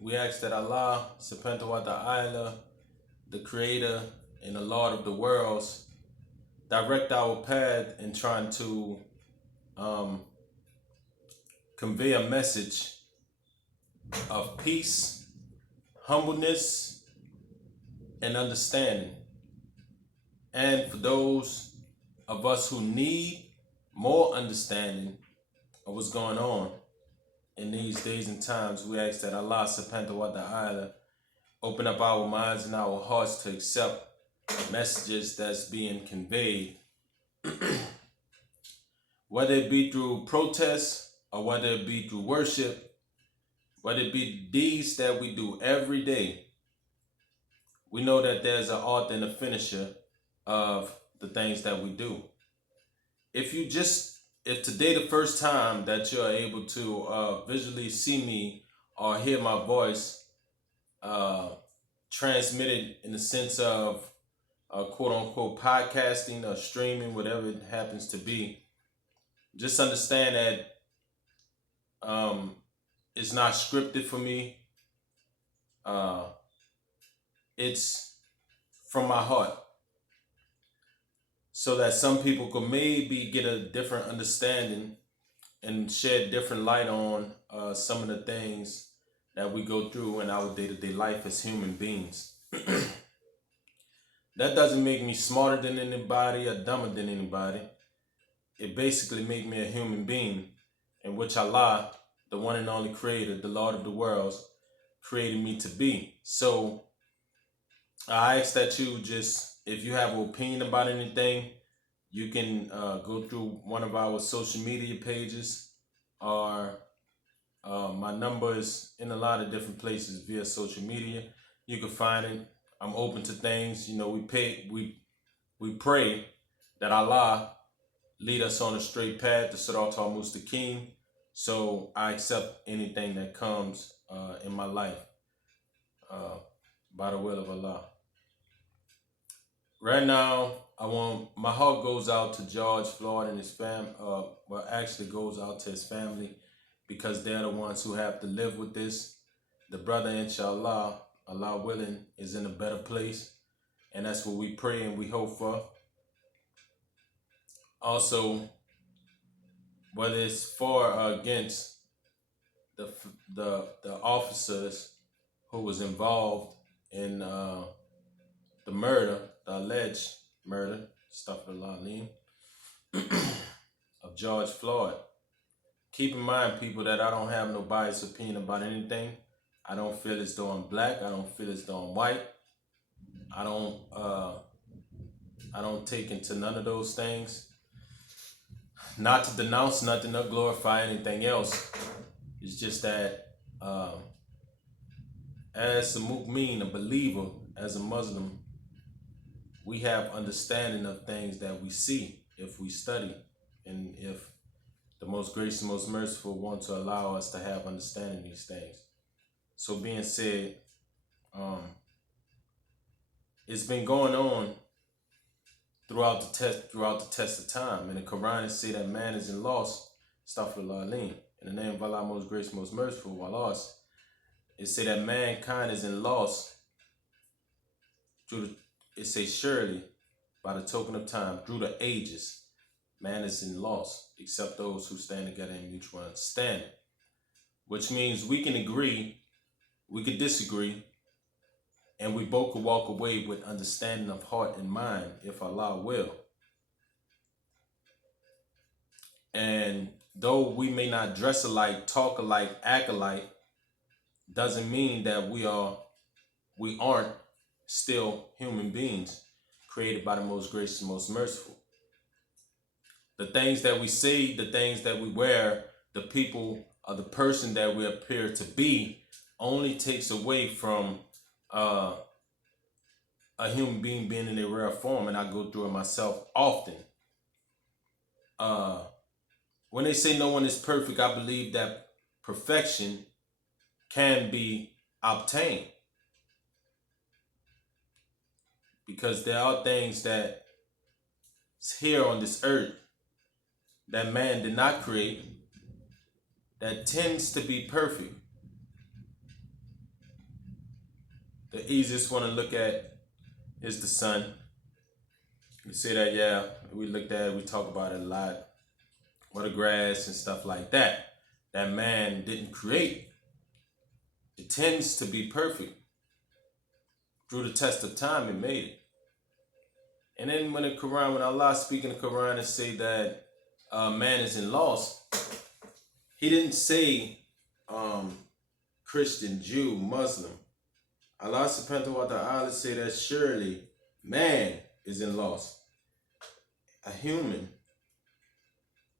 We ask that Allah, subhanahu wa ta'ala, the creator and the Lord of the worlds, direct our path in trying to um, convey a message of peace, humbleness, and understanding. And for those of us who need more understanding of what's going on in these days and times, we ask that Allah subhanahu wa ta'ala open up our minds and our hearts to accept messages that's being conveyed, whether it be through protests or whether it be through worship, whether it be deeds that we do every day. We know that there's an author and a finisher of the things that we do. If today the first time that you're able to visually see me or hear my voice uh, transmitted in the sense of quote unquote podcasting or streaming, whatever it happens to be, just understand that it's not scripted for me. Uh, it's from my heart, so that some people could maybe get a different understanding and shed different light on some of the things that we go through in our day-to-day life as human beings. That doesn't make me smarter than anybody or dumber than anybody. It basically makes me a human being in which Allah, the one and only creator, the Lord of the worlds, created me to be. So I ask that you just, if you have an opinion about anything, you can go through one of our social media pages, or my number is in a lot of different places via social media. You can find it. I'm open to things. You know, we pray that Allah lead us on a straight path to Sirat al-Mustaqim. So I accept anything that comes in my life by the will of Allah. Right now, my heart goes out to George Floyd and his actually goes out to his family, because they're the ones who have to live with this. The brother, inshallah, Allah willing, is in a better place, and that's what we pray and we hope for. Also, whether it's for or against the officers who was involved in the murder, the alleged murder, astaghfirullah, of George Floyd. Keep in mind, people, that I don't have no biased opinion about anything. I don't feel as though I'm black. I don't feel as though I'm white. I don't take into none of those things. Not to denounce nothing or glorify anything else. It's just that as a mu'min, a believer, as a Muslim, we have understanding of things that we see if we study, and if the most gracious, most merciful want to allow us to have understanding of these things. So being said, it's been going on throughout the test of time. And the Quran say that man is in loss, astaghfirullah, in the name of Allah, most gracious, most merciful, Allah. It say that mankind is in loss it say surely by the token of time, through the ages, man is in loss, except those who stand together in mutual understanding. Which means we can agree, we could disagree, and we both could walk away with understanding of heart and mind, if Allah will. And though we may not dress alike, talk alike, act alike, doesn't mean that we aren't still human beings created by the most gracious, most merciful. The things that we say, the things that we wear, the people or the person that we appear to be only takes away from a human being being in a rare form, and I go through it myself often. When they say no one is perfect, I believe that perfection can be obtained, because there are things that is here on this earth that man did not create that tends to be perfect. The easiest one to look at is the sun. We say that, yeah, we looked at it, we talk about it a lot. Or the grass and stuff like that. That man didn't create. It tends to be perfect. Through the test of time, it made it. And then when the Quran, when Allah speak in the Quran and say that man is in loss, he didn't say Christian, Jew, Muslim. Allah subhanahu wa ta'ala say that surely man is in loss. A human.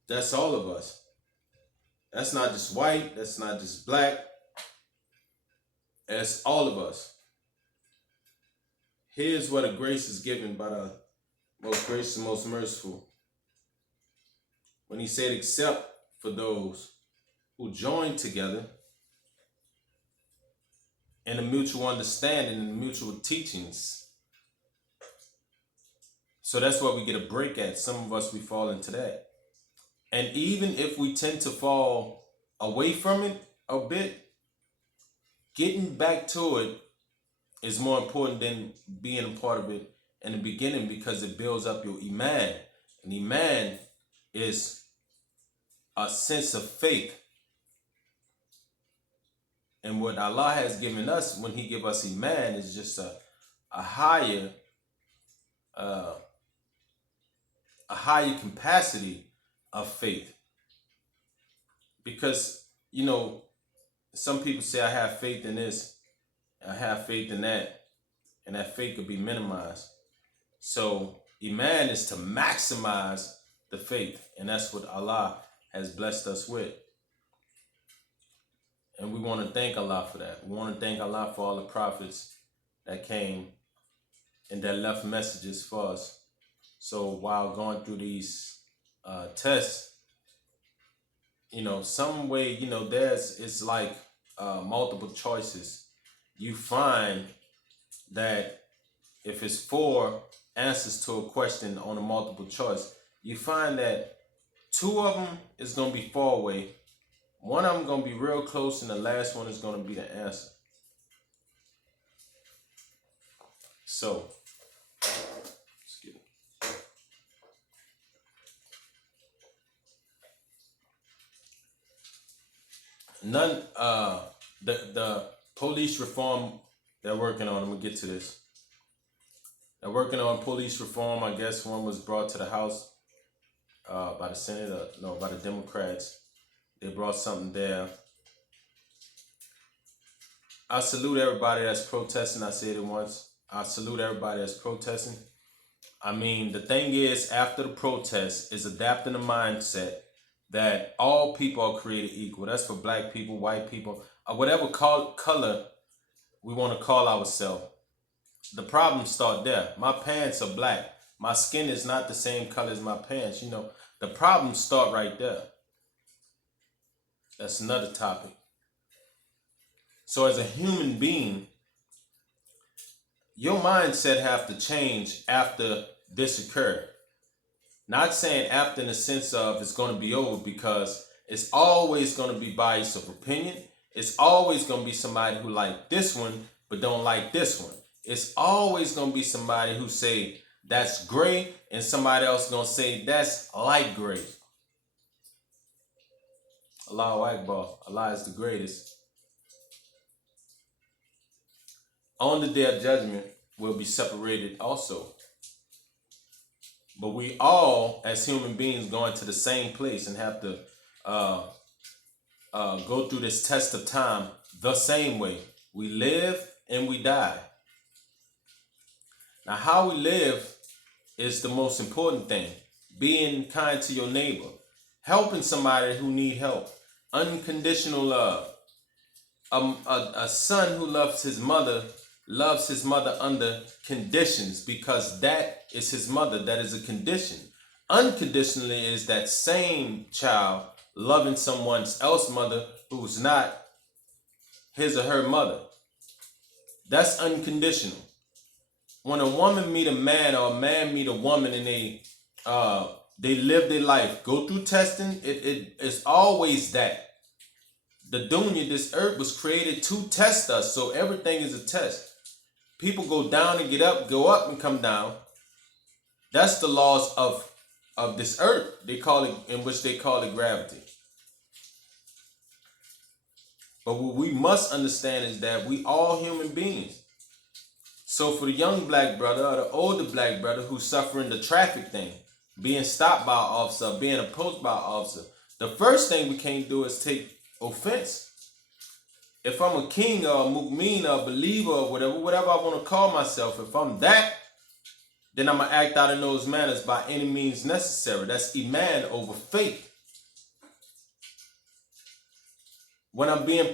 That's all of us. That's not just white. That's not just black. That's all of us. Here's what a grace is given by the most gracious and most merciful. When he said, except for those who join together in a mutual understanding and mutual teachings. So that's why we get a break at. Some of us, we fall into that. And even if we tend to fall away from it a bit, getting back to it is more important than being a part of it in the beginning, because it builds up your iman. And iman is a sense of faith. And what Allah has given us when he give us iman is just a higher capacity of faith. Because, you know, some people say, I have faith in this, I have faith in that, and that faith could be minimized. So iman is to maximize the faith, and that's what Allah has blessed us with. And we want to thank Allah for that. We want to thank Allah for all the prophets that came and that left messages for us. So while going through these tests, you know, some way, you know, it's like multiple choices. You find that if it's 4 answers to a question on a multiple choice, you find that 2 of them is going to be far away. 1 of them going to be real close, and the last one is going to be the answer. So, excuse me. The police reform they're working on, I'm going to get to this. They're working on police reform. I guess one was brought to the House by the Senate, by the Democrats. They brought something there. I salute everybody that's protesting. I said it once. I salute everybody that's protesting. I mean, the thing is, after the protest, is adapting the mindset that all people are created equal. That's for black people, white people, or whatever color we want to call ourselves. The problems start there. My pants are black. My skin is not the same color as my pants. You know, the problems start right there. That's another topic. So as a human being, your mindset have to change after this occurred. Not saying after in the sense of it's going to be over, because it's always going to be bias of opinion. It's always going to be somebody who like this one but don't like this one. It's always going to be somebody who say that's gray and somebody else going to say that's light gray. Allahu Akbar. Allah is the greatest. On the day of judgment, we'll be separated also. But we all, as human beings, going to the same place and have to go through this test of time the same way. We live and we die. Now, how we live is the most important thing. Being kind to your neighbor. Helping somebody who need help. Unconditional love. A son who loves his mother under conditions, because that is his mother. That is a condition. Unconditionally is that same child loving someone else's mother who's not his or her mother. That's unconditional. When a woman meet a man or a man meet a woman and they live their life, go through testing, it's always that. The dunya, this earth was created to test us, so everything is a test. people go down and get up, go up and come down. That's the laws of this earth. They call it, in which they call it gravity. But what we must understand is that we all human beings. So for the young black brother or the older black brother who's suffering the traffic thing, being stopped by an officer, being approached by an officer, the first thing we can't do is take offense. If I'm a king or a mu'min or a believer or whatever I want to call myself, if I'm that, then I'm going to act out in those manners by any means necessary. That's iman over faith. When I'm being